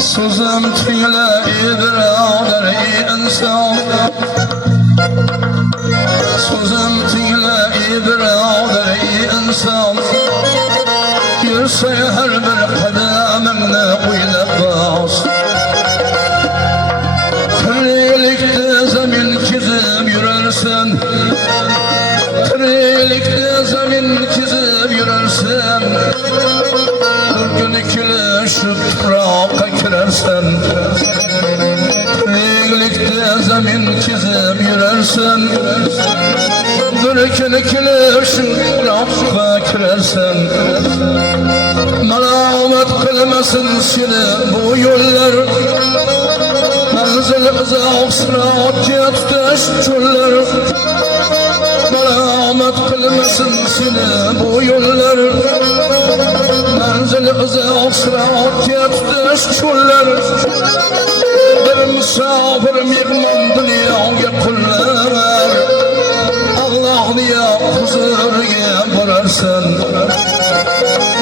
Sözüm tingle biradar insan, sözüm tingle biradar insan. Yürse her bir kademimle oynab bas. Tiriklikte zemin çizip yürersen, tiriklikte zemin çizip yürersen, bir gün ikilişip tuprağa girersen. Tiriklikte zemin çizip yürersen, bir gün ikilişip tuprağa girersen. Melamet kılmasın seni bu yollar, menzil uzak sıratya tutaş çöller. Melamet kılmasın seni bu yollar, menzil uzak sıratya tutaş çöller. Bir misafir mehman dünyaya kullar, Allah diye huzurga borarsan.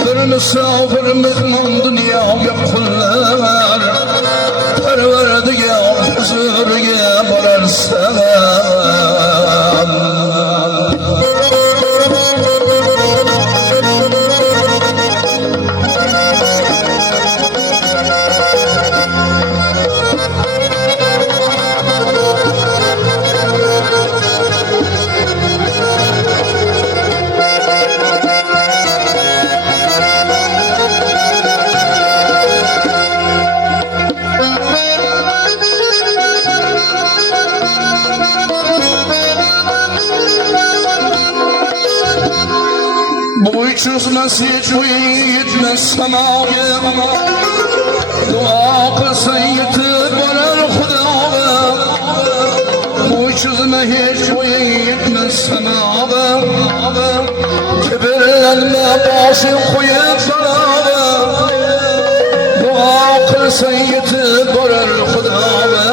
Bir misafir mehman dünyaya kullar, Perverdigar huzurga borarsan. Boy çözmez hiç uyun gitmez semaga, dua kılsa yetip varar Xudoga. Boy çözmez hiç uyun gitmez semaga, kibirlenme başın koyup balaga. Dua kılsa yetip varar Xudoga,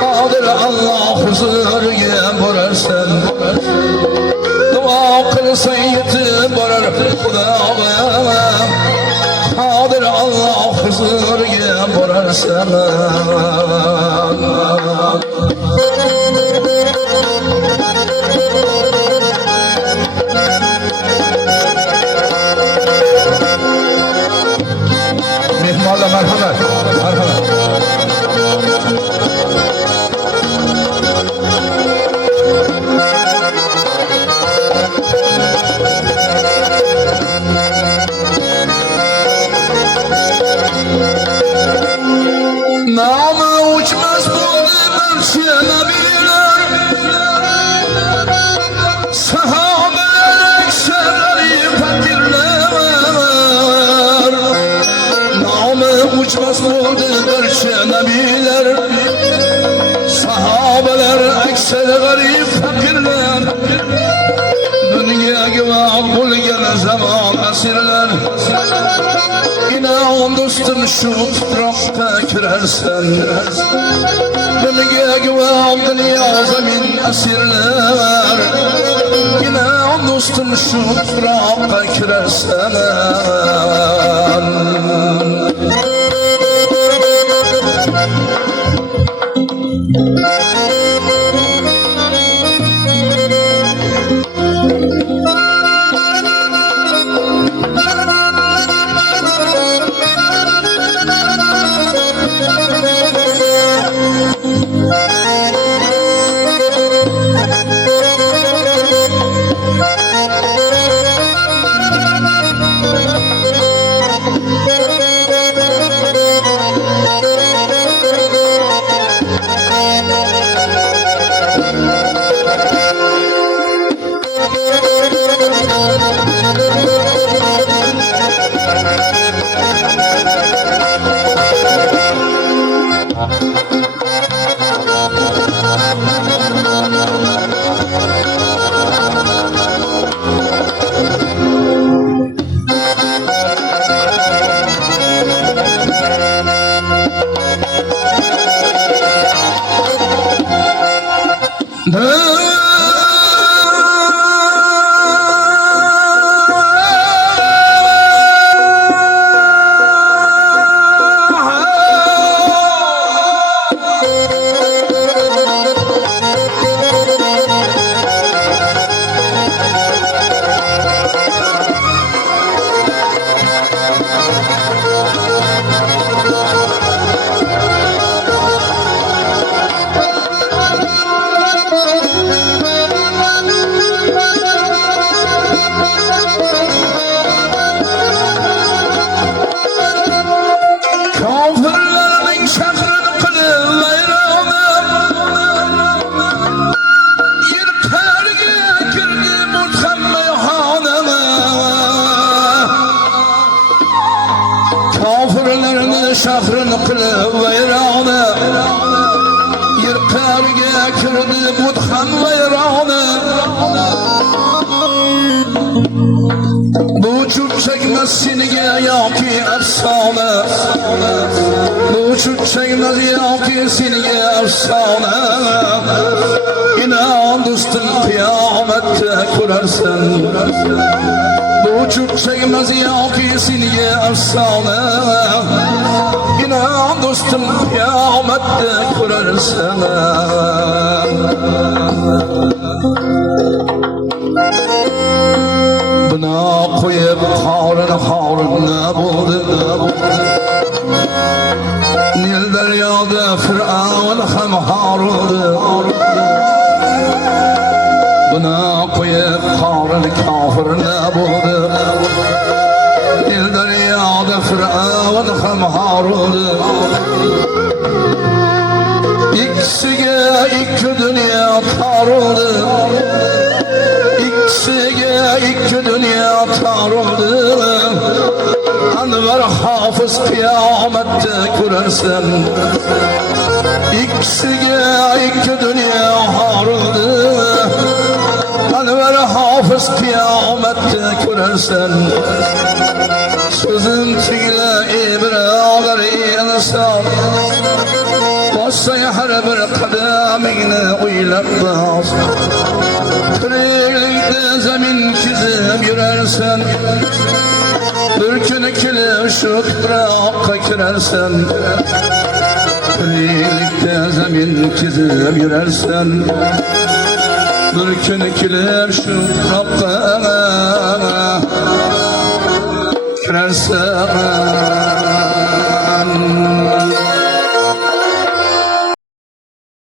Kadir Allah huzurga borarsan. Dua kılsa yetip varar Xudoga, Kadir Allah huzurga borarsan. Mehmonlar marhamat, marhamat. Namı uçmaz buldu belki nebiler, sahabeler ekserleri fakirler. Namı uçmaz buldu belki nebiler, sahabeler ekserleri fakirler. Dünyaya bulgan zaman asirler, İnan dostum şu tuproqqa kirersen. Dünyaya dünya zemin asirler, İnan dostum şu tuproqqa kirersen. şehrin kılıp veyrana Yirkarga kirdi mudhan veyrana Bu uçup çekmez sinige yoki efsane Bu uçup çekmez yoki sinige efsane İnan dostum kıyamette kurarsan Bu uçup çekmez yoki sinige efsane İnan dostum kıyamette kurarsan Buna koyup harun ne buldu Nil deryada Firavun hem Harun'du Buna koyup harun kafir ne buldu Nil deryada Firavun hem Harun'du İkisiga iki dünya tarıldı İkisiga iki dünya tarıldı Anvar hafız kıyamette kurarsan İkisiga iki dünya harıldı Anvar hafız kıyamette kurarsan Sözün tigle ibradar insan Bassay her bir kademine uylap bas Tiriklikte zemin çizip yürersen Bir gün kilip şu toprakka girersen Tiriklikte zemin çizip yürersen Bir gün kilip şu toprakka girersen